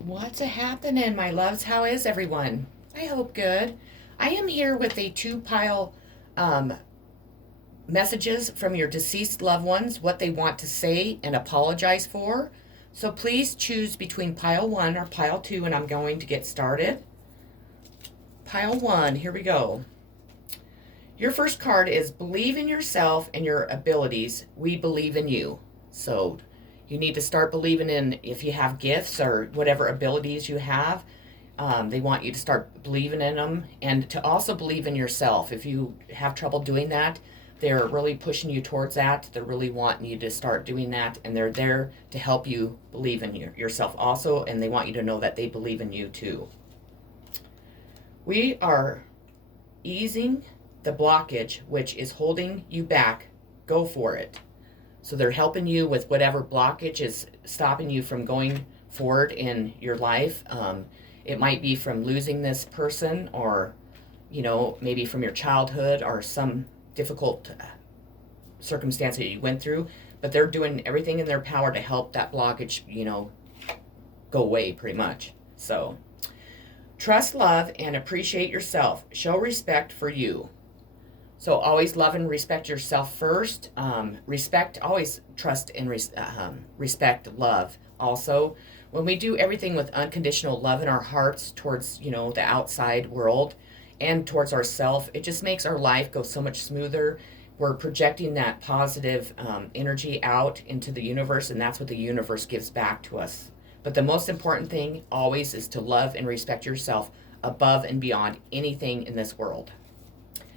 What's a happening, my loves? How is everyone? I hope good. I am here with a two pile um, messages from your deceased loved ones, what they want to say and apologize for. So please choose between pile one or pile two, and I'm going to get started. Pile one, here we go. Your first card is believe in yourself and your abilities. We believe in you. So you need to start believing in if you have gifts or whatever abilities you have. They want you to start believing in them and to also believe in yourself. If you have trouble doing that, they're really pushing you towards that. They're really wanting you to start doing that, and they're there to help you believe in yourself also, and they want you to know that they believe in you too. We are easing the blockage which is holding you back. Go for it. So they're helping you with whatever blockage is stopping you from going forward in your life. It might be from losing this person, or, maybe from your childhood or some difficult circumstance that you went through. But they're doing everything in their power to help that blockage, go away pretty much. So trust, love, and appreciate yourself. Show respect for you. So always love and respect yourself first. Respect, always trust and respect, love. Also, when we do everything with unconditional love in our hearts towards, the outside world and towards ourselves, it just makes our life go so much smoother. We're projecting that positive energy out into the universe, and that's what the universe gives back to us. But the most important thing always is to love and respect yourself above and beyond anything in this world.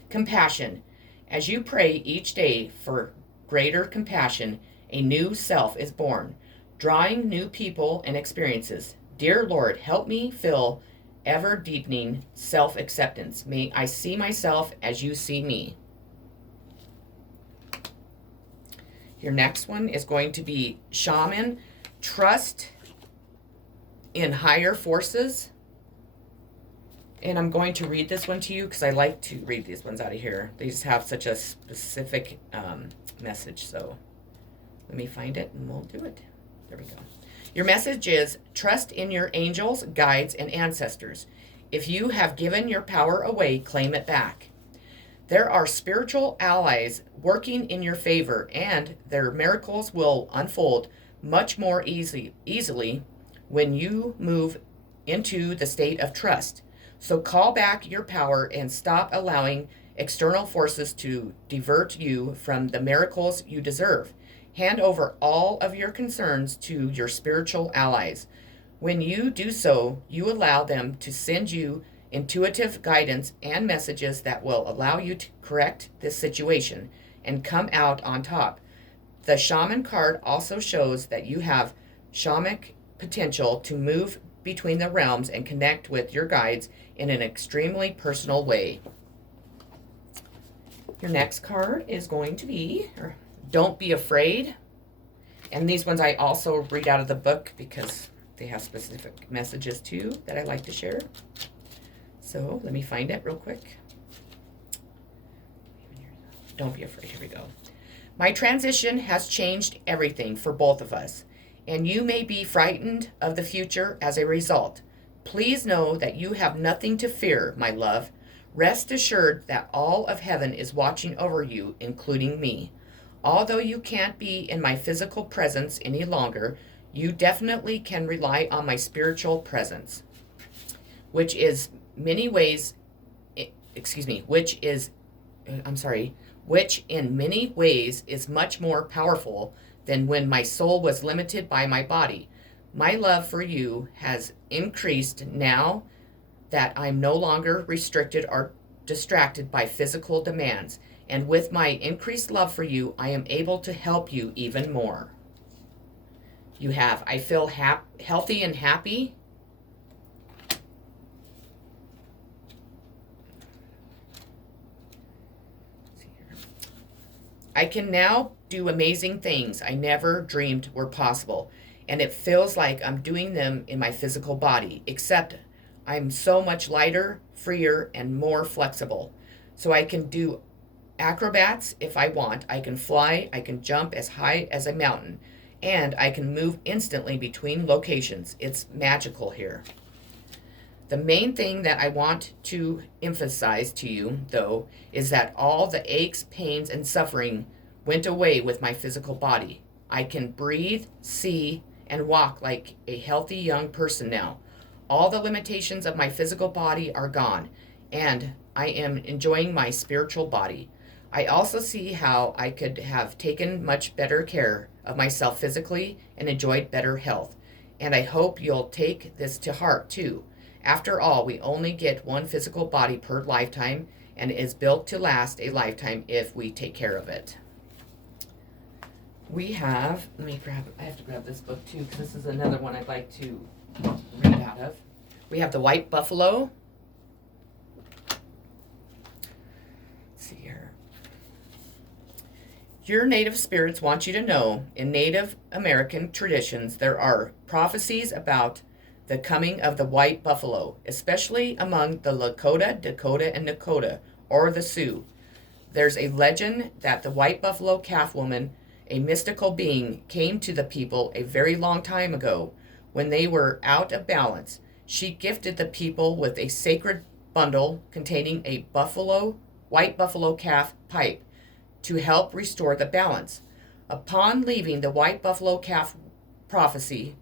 Compassion. As you pray each day for greater compassion, a new self is born, drawing new people and experiences. Dear Lord, help me feel ever deepening self acceptance. May I see myself as you see me. Your next one is going to be shaman. Trust in higher forces. And I'm going to read this one to you because I like to read these ones out of here. They just have such a specific message. So let me find it and we'll do it. There we go. Your message is trust in your angels, guides, and ancestors. If you have given your power away, claim it back. There are spiritual allies working in your favor, and their miracles will unfold much more easily when you move into the state of trust. So call back your power and stop allowing external forces to divert you from the miracles you deserve. Hand over all of your concerns to your spiritual allies. When you do so, you allow them to send you intuitive guidance and messages that will allow you to correct this situation and come out on top. The shaman card also shows that you have shamanic potential to move between the realms and connect with your guides in an extremely personal way. Your next card is going to be Don't Be Afraid. And these ones I also read out of the book because they have specific messages too that I like to share. So let me find it real quick. Don't be afraid. Here we go. My transition has changed everything for both of us, and you may be frightened of the future as a result. Please know that you have nothing to fear, my love. Rest assured that all of heaven is watching over you, including me. Although you can't be in my physical presence any longer, you definitely can rely on my spiritual presence, which is many ways, which in many ways is much more powerful than when my soul was limited by my body. My love for you has increased now that I'm no longer restricted or distracted by physical demands. And with my increased love for you, I am able to help you even more. You have, I feel healthy and happy. I can now do amazing things I never dreamed were possible, and it feels like I'm doing them in my physical body, except I'm so much lighter, freer, and more flexible. So I can do acrobats if I want. I can fly, I can jump as high as a mountain, and I can move instantly between locations. It's magical here. The main thing that I want to emphasize to you, though, is that all the aches, pains, and suffering went away with my physical body. I can breathe, see, and walk like a healthy young person now. All the limitations of my physical body are gone, and I am enjoying my spiritual body. I also see how I could have taken much better care of myself physically and enjoyed better health. And I hope you'll take this to heart too. After all, we only get one physical body per lifetime, and it is built to last a lifetime if we take care of it. We have, I have to grab this book too, because this is another one I'd like to read out of. We have the White Buffalo. Let's see here. Your native spirits want you to know, in Native American traditions, there are prophecies about the coming of the white buffalo, especially among the Lakota, Dakota, and Nakota, or the Sioux. There's a legend that the white buffalo calf woman, a mystical being, came to the people a very long time ago when they were out of balance. She gifted the people with a sacred bundle containing a white buffalo calf pipe to help restore the balance. Upon leaving, the white buffalo calf prophesied,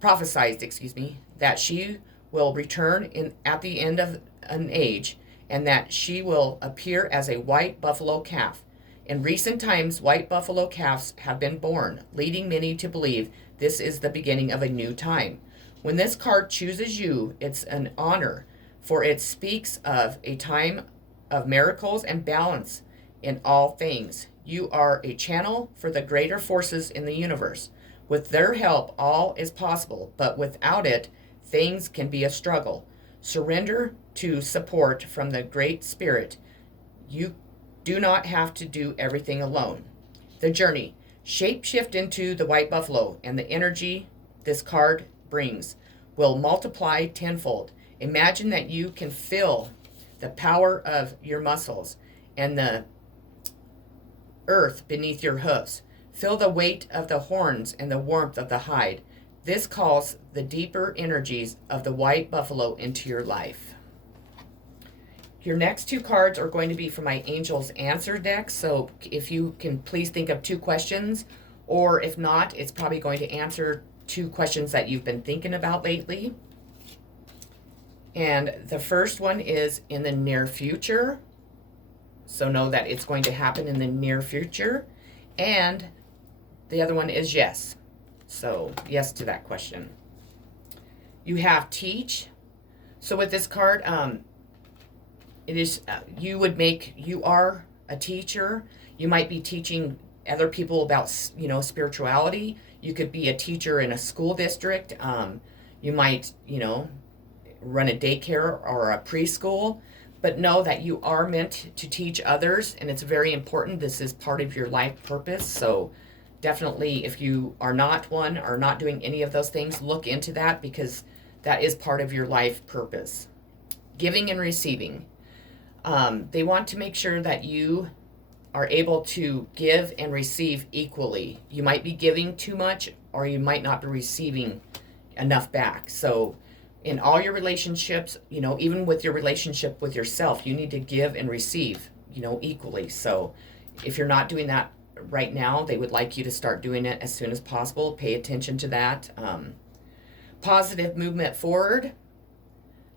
that she will return at the end of an age, and that she will appear as a white buffalo calf. In recent times, white buffalo calves have been born, leading many to believe this is the beginning of a new time. When this card chooses you, it's an honor, for it speaks of a time of miracles and balance in all things. You are a channel for the greater forces in the universe. With their help, all is possible, but without it, things can be a struggle. Surrender to support from the Great Spirit. You do not have to do everything alone. The journey. Shape-shift into the white buffalo, and the energy this card brings will multiply tenfold. Imagine that you can feel the power of your muscles and the earth beneath your hoofs. Feel the weight of the horns and the warmth of the hide. This calls the deeper energies of the white buffalo into your life. Your next two cards are going to be from my Angels Answer deck, so if you can please think of two questions, or if not, it's probably going to answer two questions that you've been thinking about lately. And the first one is in the near future, so know that it's going to happen in the near future. And the other one is yes, so yes to that question. You have teach. So with this card, it is you are a teacher. You might be teaching other people about spirituality. You could be a teacher in a school district. You might run a daycare or a preschool, but know that you are meant to teach others, and it's very important. This is part of your life purpose. So definitely, if you are not one or not doing any of those things, look into that, because that is part of your life purpose. Giving and receiving. They want to make sure that you are able to give and receive equally. You might be giving too much, or you might not be receiving enough back. So in all your relationships, even with your relationship with yourself, you need to give and receive, equally. So if you're not doing that right now, they would like you to start doing it as soon as possible. Pay attention to that. Positive movement forward.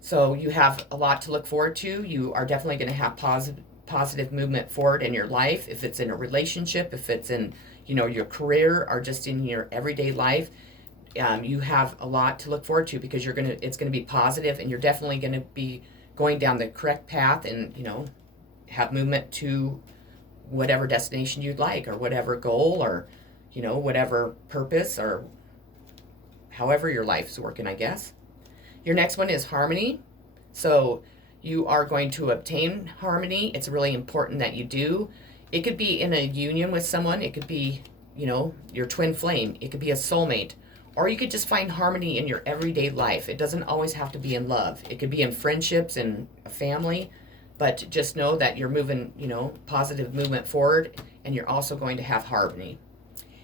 So you have a lot to look forward to. You are definitely going to have positive movement forward in your life. If it's in a relationship, if it's in, your career, or just in your everyday life, you have a lot to look forward to, because it's going to be positive, and you're definitely going to be going down the correct path, and, have movement to whatever destination you'd like, or whatever goal, or, whatever purpose, or however your life's working, I guess. Your next one is harmony. So you are going to obtain harmony. It's really important that you do. It could be in a union with someone. It could be, your twin flame. It could be a soulmate. Or you could just find harmony in your everyday life. It doesn't always have to be in love. It could be in friendships and a family. But just know that you're moving, positive movement forward, and you're also going to have harmony.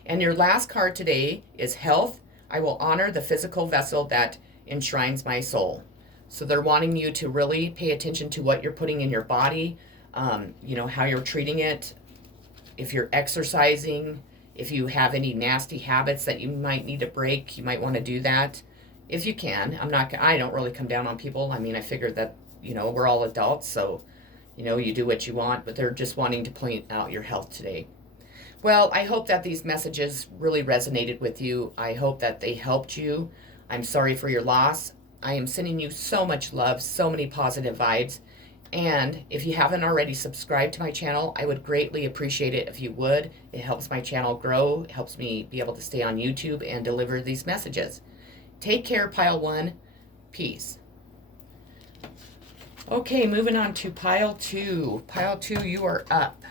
And your last card today is health. I will honor the physical vessel that enshrines my soul. So they're wanting you to really pay attention to what you're putting in your body, how you're treating it, if you're exercising, if you have any nasty habits that you might need to break, you might want to do that if you can. I don't really come down on people. I mean, I figured that, we're all adults, so, you do what you want, but they're just wanting to point out your health today. Well, I hope that these messages really resonated with you. I hope that they helped you. I'm sorry for your loss. I am sending you so much love, so many positive vibes. And if you haven't already subscribed to my channel, I would greatly appreciate it if you would. It helps my channel grow, it helps me be able to stay on YouTube and deliver these messages. Take care, Pile 1. Peace. Okay, moving on to Pile 2. Pile 2, you are up.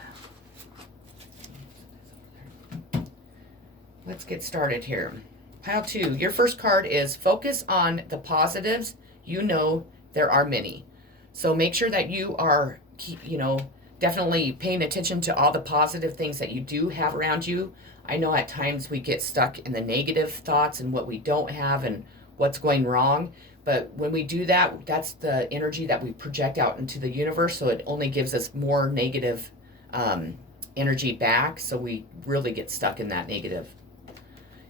Let's get started here. Pile 2, your first card is focus on the positives. You know there are many. So make sure that you are, definitely paying attention to all the positive things that you do have around you. I know at times we get stuck in the negative thoughts and what we don't have and what's going wrong. But when we do that, that's the energy that we project out into the universe. So it only gives us more negative energy back. So we really get stuck in that negative.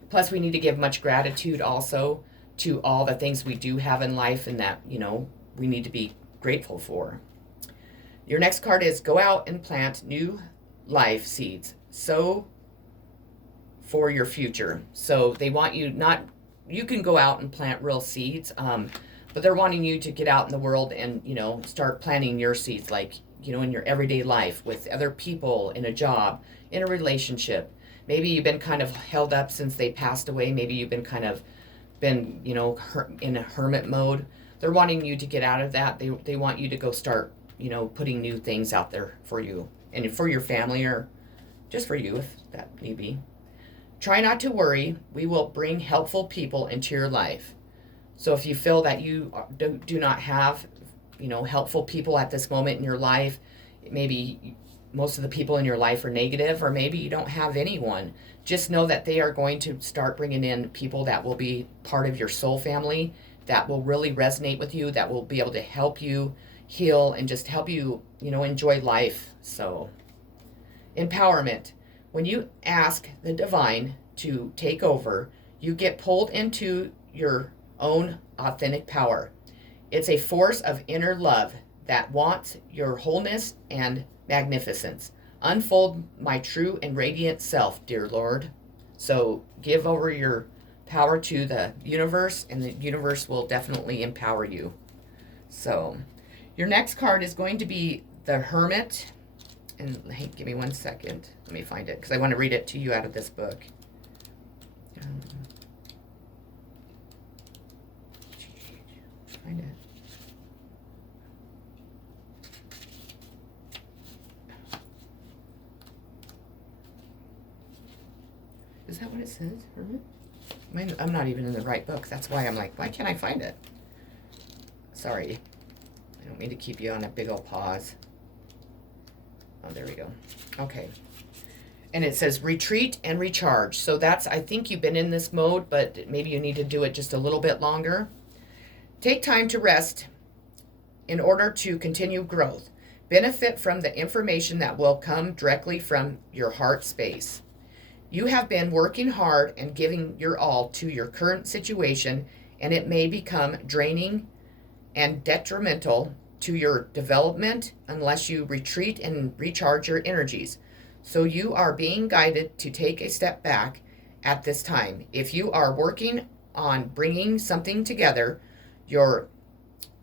Plus, we need to give much gratitude also to all the things we do have in life and that, we need to be grateful for. Your next card is go out and plant new life seeds. Sow for your future. So they want you can go out and plant real seeds, but they're wanting you to get out in the world and, start planting your seeds, like, in your everyday life with other people, in a job, in a relationship. Maybe you've been kind of held up since they passed away. Maybe you've been in a hermit mode. They're wanting you to get out of that. They want you to go start, putting new things out there for you and for your family or just for you if that need be. Try not to worry. We will bring helpful people into your life. So if you feel that you do not have, helpful people at this moment in your life, maybe most of the people in your life are negative, or maybe you don't have anyone, just know that they are going to start bringing in people that will be part of your soul family, that will really resonate with you, that will be able to help you heal and just help you, enjoy life. So, empowerment. When you ask the divine to take over, you get pulled into your own authentic power. It's a force of inner love that wants your wholeness and magnificence. Unfold my true and radiant self, dear Lord. So give over your power to the universe, and the universe will definitely empower you. So your next card is going to be the Hermit. And hey, give me 1 second. Let me find it because I want to read it to you out of this book. Find it. Is that what it says? Hermit? I'm not even in the right book. That's why I'm like, why can't I find it? Sorry. I don't mean to keep you on a big old pause. Oh, there we go. Okay. And it says retreat and recharge. So I think you've been in this mode, but maybe you need to do it just a little bit longer. Take time to rest in order to continue growth. Benefit from the information that will come directly from your heart space. You have been working hard and giving your all to your current situation, and it may become draining and detrimental to your development unless you retreat and recharge your energies. So you are being guided to take a step back at this time. If you are working on bringing something together, your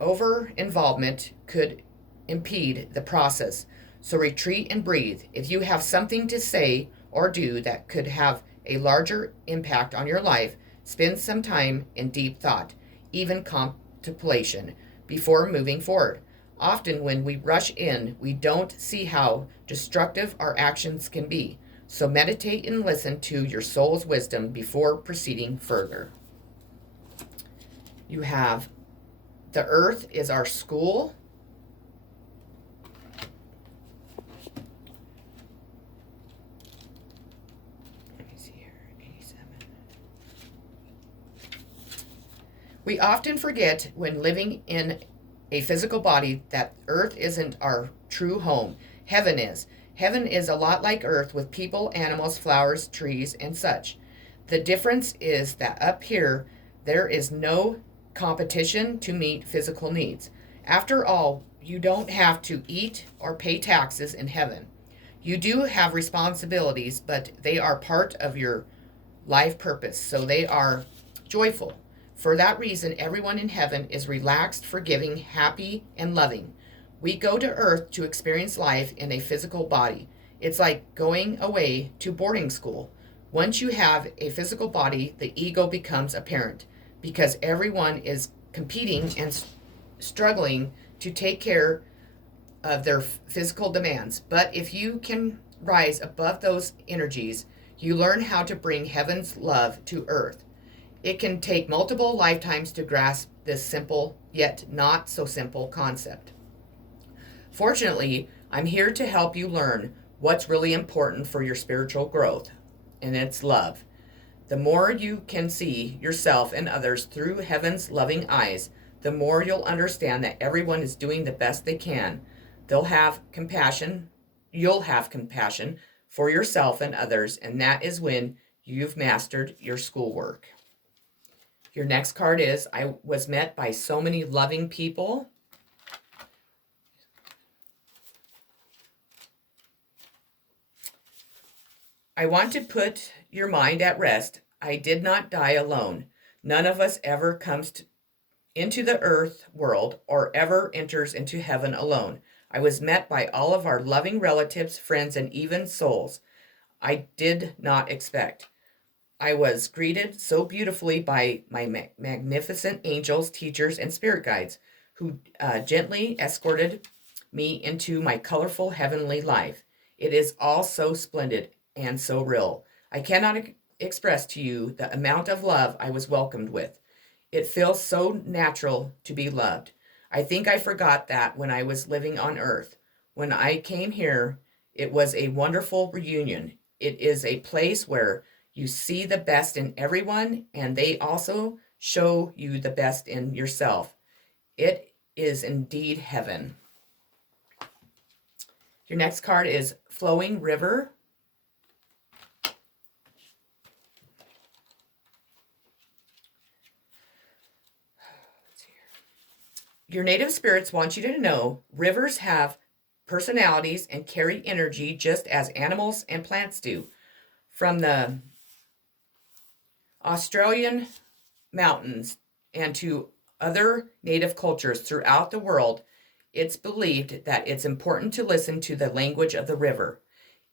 over-involvement could impede the process. So retreat and breathe. If you have something to say or do that could have a larger impact on your life, spend some time in deep thought, even contemplation, before moving forward. Often when we rush in, we don't see how destructive our actions can be. So meditate and listen to your soul's wisdom before proceeding further. You have the earth is our school. Let me see here. We often forget when living in a physical body that earth isn't our true home. Heaven is. Heaven is a lot like earth with people, animals, flowers, trees, and such. The difference is that up here, there is no competition to meet physical needs. After all, you don't have to eat or pay taxes in heaven. You do have responsibilities, but they are part of your life purpose, so they are joyful. For that reason, everyone in heaven is relaxed, forgiving, happy, and loving. We go to earth to experience life in a physical body. It's like going away to boarding school. Once you have a physical body, the ego becomes apparent because everyone is competing and struggling to take care of their physical demands. But if you can rise above those energies, you learn how to bring heaven's love to earth. It can take multiple lifetimes to grasp this simple, yet not so simple concept. Fortunately, I'm here to help you learn what's really important for your spiritual growth, and it's love. The more you can see yourself and others through heaven's loving eyes, the more you'll understand that everyone is doing the best they can. They'll have compassion, you'll have compassion for yourself and others, and that is when you've mastered your schoolwork. Your next card is, I was met by so many loving people. I want to put your mind at rest. I did not die alone. None of us ever comes into the earth world or ever enters into heaven alone. I was met by all of our loving relatives, friends, and even souls I did not expect. I was greeted so beautifully by my magnificent angels, teachers, and spirit guides who gently escorted me into my colorful heavenly life. It is all so splendid and so real. I cannot express to you the amount of love I was welcomed with. It feels so natural to be loved. I think I forgot that when I was living on earth. When I came here, it was a wonderful reunion. It is a place where you see the best in everyone, and they also show you the best in yourself. It is indeed heaven. Your next card is Flowing River. Your native spirits want you to know rivers have personalities and carry energy just as animals and plants do. From the Australian mountains and to other native cultures throughout the world, it's believed that it's important to listen to the language of the river.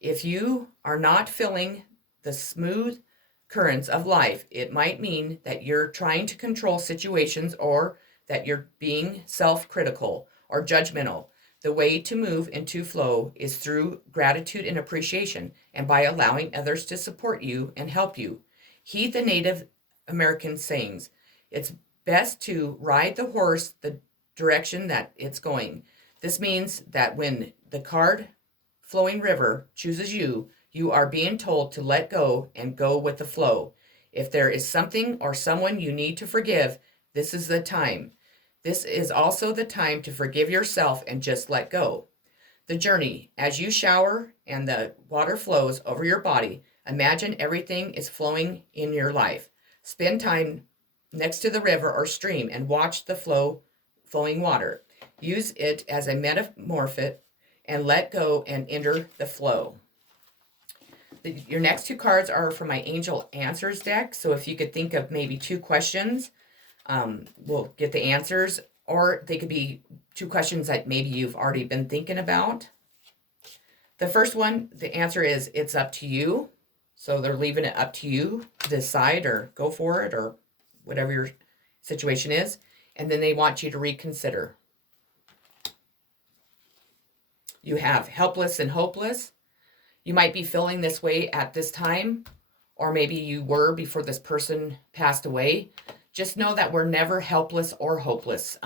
If you are not feeling the smooth currents of life, it might mean that you're trying to control situations or that you're being self critical or judgmental. The way to move into flow is through gratitude and appreciation and by allowing others to support you and help you. Heed the Native American sayings. It's best to ride the horse the direction that it's going. This means that when the card Flowing River chooses you, you are being told to let go and go with the flow. If there is something or someone you need to forgive, this is the time. This is also the time to forgive yourself and just let go. The journey, as you shower and the water flows over your body, imagine everything is flowing in your life. Spend time next to the river or stream and watch the flowing water. Use it as a metamorphic and let go and enter the flow. Your next two cards are from my Angel Answers deck. So if you could think of maybe two questions, we'll get the answers, or they could be two questions that maybe you've already been thinking about. The first one, the answer is it's up to you. So they're leaving it up to you to decide or go for it or whatever your situation is. And then they want you to reconsider. You have helpless and hopeless. You might be feeling this way at this time, or maybe you were before this person passed away. Just know that we're never helpless or hopeless.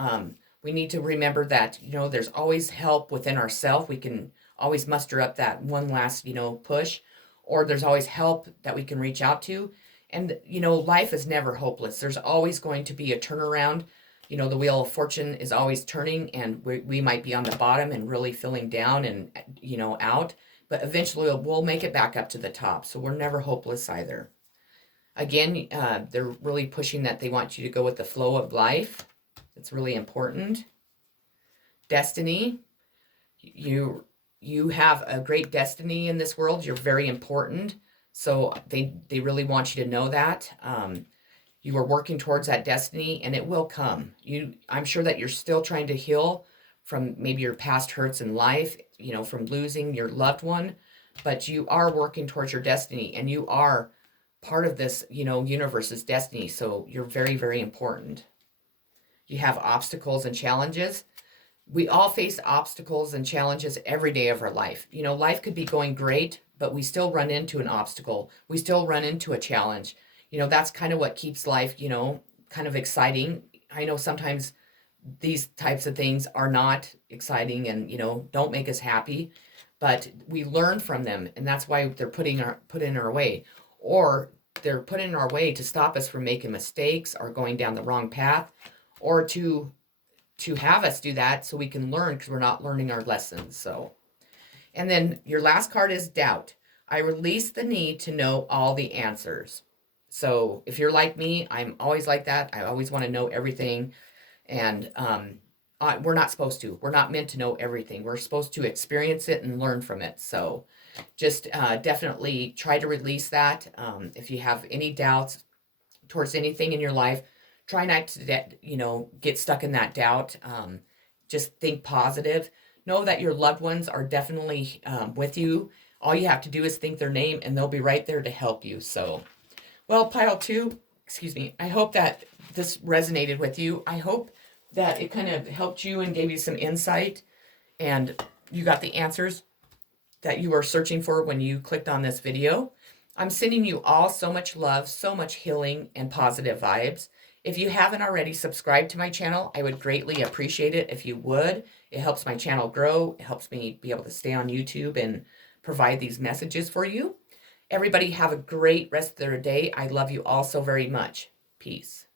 We need to remember that, there's always help within ourselves. We can always muster up that one last, push, or there's always help that we can reach out to. And, life is never hopeless. There's always going to be a turnaround. The wheel of fortune is always turning, and we might be on the bottom and really feeling down and, out. But eventually we'll make it back up to the top. So we're never hopeless either. Again, they're really pushing that they want you to go with the flow of life. It's really important. Destiny. You have a great destiny in this world. You're very important. So they really want you to know that. You are working towards that destiny, and it will come. I'm sure that you're still trying to heal from maybe your past hurts in life, from losing your loved one, but you are working towards your destiny, and you are part of this, universe's destiny. So you're very, very important. You have obstacles and challenges. We all face obstacles and challenges every day of our life. Life could be going great, but we still run into an obstacle. We still run into a challenge. That's kind of what keeps life, kind of exciting. I know sometimes these types of things are not exciting and, don't make us happy, but we learn from them. And that's why they're put in our way, or they're put in our way to stop us from making mistakes or going down the wrong path, or to have us do that so we can learn, because we're not learning our lessons. So, and then your last card is doubt. I release the need to know all the answers. So if you're like me, I'm always like that. I always want to know everything. And we're not supposed to. We're not meant to know everything. We're supposed to experience it and learn from it. So just definitely try to release that. If you have any doubts towards anything in your life, try not to, get stuck in that doubt. Just think positive. Know that your loved ones are definitely with you. All you have to do is think their name, and they'll be right there to help you. So, well, pile two, excuse me, I hope that this resonated with you. I hope that it kind of helped you and gave you some insight, and you got the answers that you were searching for when you clicked on this video. I'm sending you all so much love, so much healing, and positive vibes. If you haven't already subscribed to my channel, I would greatly appreciate it if you would. It helps my channel grow. It helps me be able to stay on YouTube and provide these messages for you. Everybody have a great rest of their day. I love you all so very much. Peace.